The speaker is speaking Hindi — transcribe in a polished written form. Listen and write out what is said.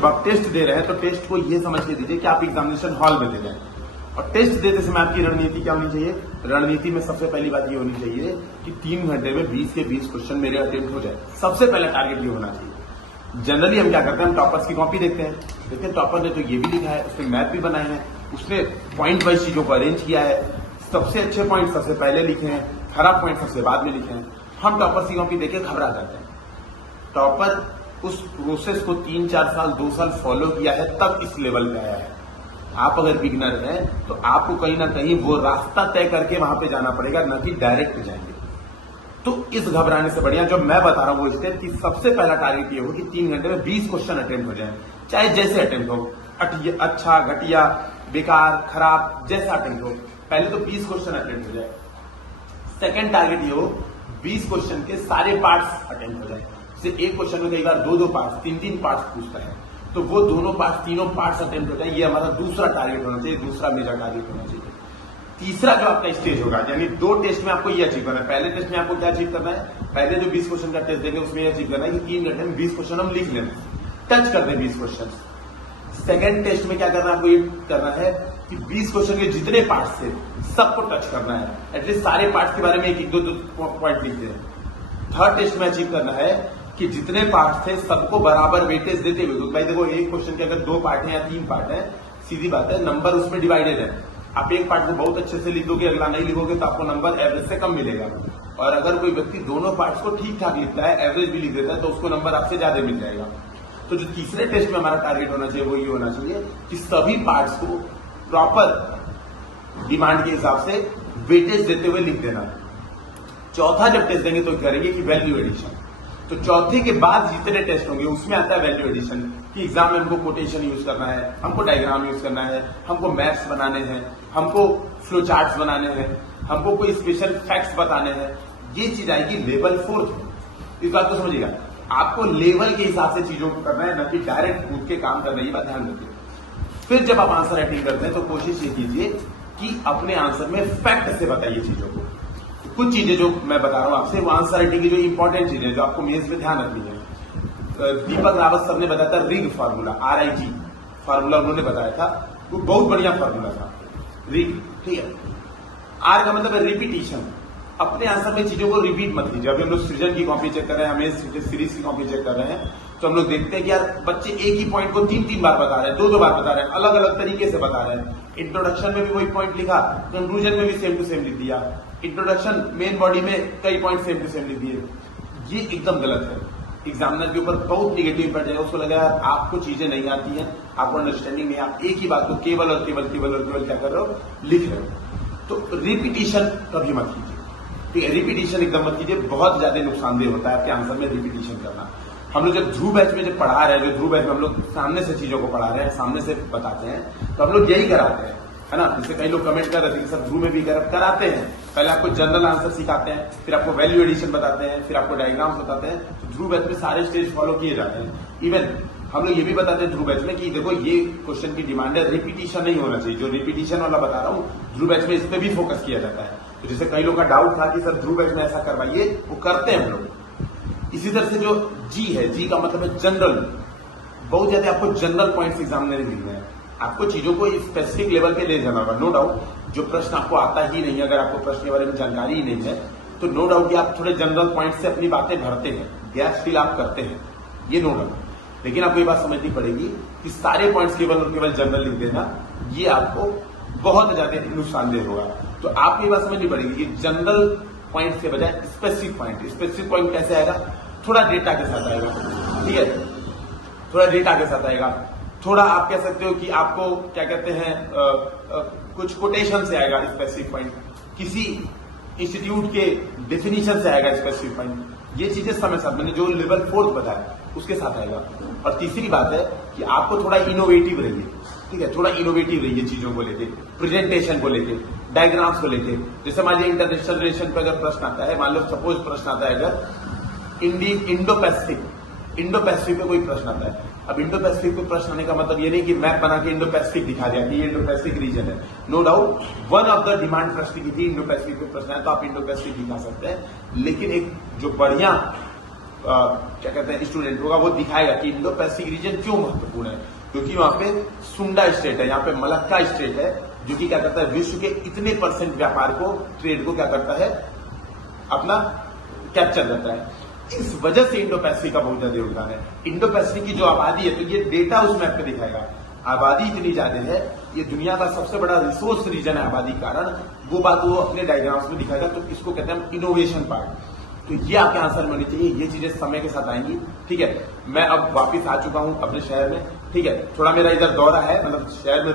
जब आप टेस्ट दे रहे हैं तो टेस्ट को ये समझ के दीजिए कि आप एग्जामिनेशन हॉल में दे रहे हैं। और टेस्ट देते समय आपकी रणनीति क्या होनी चाहिए? रणनीति में सबसे पहली बात ये होनी चाहिए कि 3 घंटे में 20 के 20 क्वेश्चन मेरे अटेम्प्ट हो जाए। सबसे पहला टारगेट ये होना चाहिए। जनरली हम क्या करते हैं, हम टॉपर्स की कॉपी देखते हैं, देखते हैं टॉपर ने तो ये भी लिखा है, उसने मैप भी बनाए हैं, उसने पॉइंट वाइज चीजों को अरेंज किया है, सबसे अच्छे पॉइंट सबसे पहले लिखे हैं, खराब पॉइंट सबसे बाद में लिखे हैं। हम टॉपर्स की कॉपी देख के घबरा जाते हैं। टॉपर उस प्रोसेस को 3-4 साल 2 साल फॉलो किया है, तब इस लेवल पे आया है। आप अगर बिगिनर हैं तो आपको कहीं ना कहीं वो रास्ता तय करके वहां पे जाना पड़ेगा, न कि डायरेक्ट जाएंगे। तो इस घबराने से बढ़िया जो मैं बता रहा हूं वो स्टेप कि सबसे पहला टारगेट ये हो कि 3 घंटे में 20 क्वेश्चन अटेम्प्ट हो जाए, चाहे जैसे अटेम्प्ट हो, अच्छा, घटिया, बेकार, खराब, जैसा अटेम्प्ट हो, पहले तो 20 क्वेश्चन अटेम्प्ट हो जाए। सेकेंड टारगेट ये हो 20 क्वेश्चन के सारे पार्ट्स अटेम्प्ट हो जाए। जैसे एक क्वेश्चन में कई बार 2-2 पार्ट्स, 3-3 पार्ट्स पूछता है, तो वो दोनों पार्ट्स, तीनों पार्ट्स अटेम्प्ट हो जाए। ये हमारा दूसरा टारगेट होना चाहिए, दूसरा मेजर टारगेट होना चाहिए। तीसरा जो आपका स्टेज होगा, यानी 2 टेस्ट में आपको ये अचीव करना है। पहले टेस्ट में आपको क्या अचीव करना है? पहले जो 20 क्वेश्चन का टेस्ट देंगे उसमें ये अचीव करना है कि 3 घंटे में 20 क्वेश्चन हम लिख लें, टच कर दें 20 क्वेश्चन। सेकेंड टेस्ट में क्या करना है? आपको ये करना है कि 20 क्वेश्चन के जितने पार्ट्स थे सबको टच करना है, एटलीस्ट सारे पार्ट्स के बारे में 1-2 पॉइंट लिख दें। थर्ड टेस्ट में अचीव करना है कि जितने पार्ट थे सबको बराबर वेटेज देते हुए, तो भाई देखो एक क्वेश्चन के अगर 2 पार्ट है या 3 पार्ट है, सीधी बात है नंबर उसमें डिवाइडेड है। आप एक पार्ट को बहुत अच्छे से लिख दोगे, अगला नहीं लिखोगे तो आपको नंबर एवरेज से कम मिलेगा। और अगर कोई व्यक्ति दोनों पार्ट्स को ठीक ठाक लिखता है, एवरेज भी लिख देता है, तो उसको नंबर आपसे ज्यादा मिल जाएगा। तो जो तीसरे टेस्ट में हमारा टारगेट होना चाहिए वो ये होना चाहिए कि सभी पार्ट्स को प्रॉपर डिमांड के हिसाब से वेटेज देते हुए लिख देना। चौथा जब टेस्ट देंगे तो करेंगे कि वैल्यू एडिशन। तो चौथे के बाद जितने टेस्ट होंगे उसमें आता है वैल्यू एडिशन, कि एग्जाम में हमको कोटेशन यूज करना है, हमको डायग्राम यूज करना है, हमको मैप्स बनाने हैं, हमको फ्लो चार्ट्स बनाने हैं, हमको कोई स्पेशल फैक्ट्स बताने हैं। ये चीज आएगी लेवल 4 में। इस बात को समझिएगा, आपको लेवल के हिसाब से चीजों को करना है, न कि डायरेक्ट कूद के काम करना है। ये बात ध्यान रखिए। फिर जब आप आंसर राइटिंग करते हैं तो कोशिश ये कीजिए कि अपने आंसर में फैक्ट से बताइए चीजों को। कुछ चीजें जो मैं बता रहा हूं आपसे वो आंसर राइटिंग की जो इंपॉर्टेंट चीजें जो आपको मेंस में ध्यान रखनी है। दीपक रावत सर ने बताया था रिग फार्मूला, RIG फार्मूला उन्होंने बताया था, वो बहुत बढ़िया फार्मूला था, रिग। ठीक है, आर का मतलब है रिपीटिशन। अपने आंसर में चीजों को रिपीट मत कीजिए। अभी हम लोग सृजन की कॉपी चेक कर रहे हैं, हमें सीरीज की कॉपी चेक कर रहे हैं, तो हम लोग देखते हैं कि यार बच्चे एक ही पॉइंट को 3-3 बार बता रहे हैं, 2-2 बार बता रहे हैं, अलग अलग तरीके से बता रहे हैं। इंट्रोडक्शन में भी वही पॉइंट लिखा, कंक्लूजन में भी सेम टू सेम लिख दिया, इंट्रोडक्शन मेन बॉडी में कई पॉइंट सेम टू सेम लिख दिए। ये एकदम गलत है। एग्जामिनर के ऊपर बहुत निगेटिव इम्पैक्ट जाएगा। उसको लगेगा आपको चीजें नहीं आती हैं, आपको अंडरस्टैंडिंग नहीं, आप एक ही बात को केवल और केवल केवल और केवल क्या कर रहे हो, लिख रहे हो। तो रिपीटिशन कभी मत कीजिए। ठीक है, रिपीटिशन एकदम मत कीजिए, बहुत ज्यादा नुकसानदेह होता है आपके आंसर में रिपीटिशन करना। हम लोग जब ध्रुव बैच में जब पढ़ा रहे हैं, जो ध्रुव बैच में हम लोग सामने से चीजों को पढ़ा रहे हैं, सामने से बताते हैं, तो हम लोग यही कराते हैं, है ना। जैसे कई लोग कमेंट कर रहे थे कि सर ध्रुव में भी कराते हैं। पहले आपको जनरल आंसर सिखाते हैं, फिर आपको वैल्यू एडिशन बताते हैं, फिर आपको डायग्राम्स बताते हैं। तो ध्रुव बैच में सारे स्टेज फॉलो किए जाते हैं। इवन हम लोग ये भी बताते हैं ध्रुव बैच में कि देखो ये क्वेश्चन की डिमांड है, रिपीटिशन नहीं होना चाहिए। जो रिपीटिशन वाला बता रहा हूँ ध्रुव बैच में इस पर भी फोकस किया जाता है। तो जैसे कई लोग का डाउट था कि सर ध्रुव बैच में ऐसा करवाइए, वो करते हैं हम लोग। इसी तरह से जो जी है, जी का मतलब है जनरल। बहुत ज्यादा आपको जनरल पॉइंट्स एग्जाम में नहीं मिलने हैं, आपको चीजों को स्पेसिफिक लेवल पे ले जाना होगा। नो डाउट जो प्रश्न आपको आता ही नहीं है, अगर आपको प्रश्न के बारे में जानकारी ही नहीं है, तो नो डाउट कि आप थोड़े जनरल पॉइंट से अपनी बातें भरते हैं, गैस फिल आप करते हैं, ये नो डाउट। लेकिन आपको ये बात समझनी पड़ेगी कि सारे पॉइंट्स केवल और केवल जनरल लिख देना, ये आपको बहुत ज्यादा नुकसानदेह होगा। तो आपको ये बात समझनी पड़ेगी कि जनरल पॉइंट के बजाय स्पेसिफिक पॉइंट। स्पेसिफिक पॉइंट कैसे आएगा? थोड़ा डेटा के साथ आएगा। ठीक है, थोड़ा डेटा के साथ आएगा, थोड़ा आप कह सकते हो कि आपको क्या कहते हैं कुछ कोटेशन से आएगा स्पेसिफिक पॉइंट, किसी इंस्टीट्यूट के डेफिनेशन से आएगा स्पेसिफिक पॉइंट। ये चीजें समय साथ मैंने जो लेवल 4 बताया उसके साथ आएगा। और तीसरी बात है कि आपको थोड़ा इनोवेटिव रहिए। ठीक है, थोड़ा इनोवेटिव रहिए चीजों को लेके, प्रेजेंटेशन को लेके, डायग्राम्स को लेके। जैसे मान लीजिए इंटरनेशनल रिलेशन पर अगर प्रश्न आता है, मान लो सपोज प्रश्न आता है अगर इंडो पैसिफिक पे कोई प्रश्न आता है। अब इंडो पैसिफिक पे प्रश्न आने का मतलब ये नहीं कि मैप बना के इंडो पैसिफिक दिखा दिया कि ये इंडो पैसिफिक रीजन है। No doubt one of the demand प्रश्न की थी इंडो पैसिफिक पे प्रश्न है, तो आप इंडो पैसिफिक दिखा सकते हैं। लेकिन एक जो बढ़िया क्या कहते हैं स्टूडेंट होगा, वो दिखाएगा कि इंडो पैसिफिक रीजन क्यों महत्वपूर्ण है। क्योंकि वहां पे सुंडा स्टेट है, यहाँ पे मलक्का स्टेट है, जो कि क्या करता है विश्व के इतने % व्यापार को, ट्रेड को क्या करता है, अपना कैप्चर करता है। इस वजह से इंडो पैसिफिक का बहुत ज्यादा योगदान है। इंडो पैसिफिक की जो आबादी है, तो ये डेटा उस मैप पे दिखाएगा, आबादी इतनी ज्यादा है, ये दुनिया का सबसे बड़ा रिसोर्स रीजन है आबादी के कारण, वो बात वो अपने डायग्राम्स में दिखाएगा। तो इसको कहते हैं इनोवेशन पार्ट। तो ये आपके आंसर में होनी चाहिए, ये चीजें समय के साथ आएंगी। ठीक है, मैं अब वापिस आ चुका हूं अपने शहर में। ठीक है, थोड़ा मेरा इधर दौरा है, मतलब शहर में